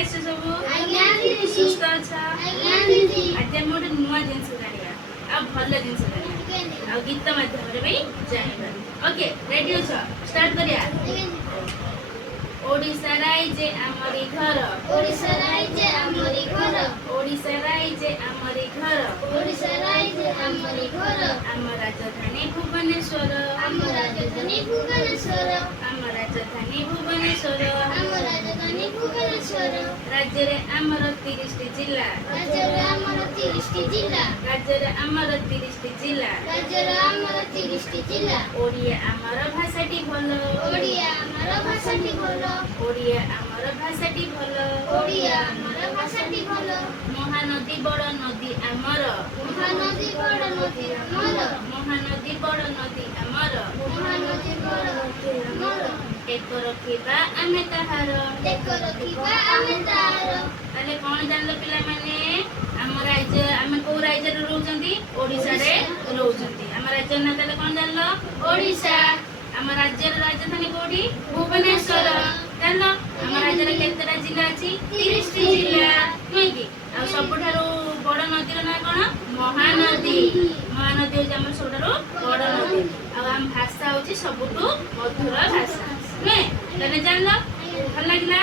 आस सब सुस्थ अच्छा आज आम गोटे नुआ जिन जाना आ भल जिन जाना आ गीत माध्यम भी जाना ओके रेडी अछ स्टार्ट करिया ओडिशा राज्य आमरी घर ओडिशा राज्य आमरी घर ओडिशा राज्य आमरी घर ओडिशा राज्य आमरी घर आम राजधानी भुवनेश्वर आम राजधानी भुवनेश्वर आम राजधानी भुवनेश्वर आम राजधानी भुवनेश्वर राज्य रे आमर 30 जिला राज्य रे आमर 30 जिला राज्य रे आमर 30 जिला राज्य रे आमर 30 जिला ओडिया आमर भाषाटी भल ओडिया आमर भाषाटी भल ओडिया आमर भाषाटी भल ओडिया आमर भाषाटी भल महानदी बड़ नदी आमर महानदी बड़ नदी आमर महानदी बड़ नदी आमर महानदी बड़ नदी आमर एक रखिबा आमे ताहार एक रखिबा आमे तार ताले कोन जानलो पिला माने आम राज्य आमे को राज्य रे रहउचंती ओडिसा रे रहउचंती आम राज्य ना ताले कोन जानलो ओडिसा आम राज्य रे राजधानी कोडी भुवनेश्वर जानलो आम राज्य रे केतेटा जिला अछि 30 जिला नै कि आ सबठारो बड़ नदी रो ना कोन महानदी महानदी हो हमर सबठारो बड़ नदी आ आम भाषा होची सबटु मधुर भाषा नै तने जानलो भल लागला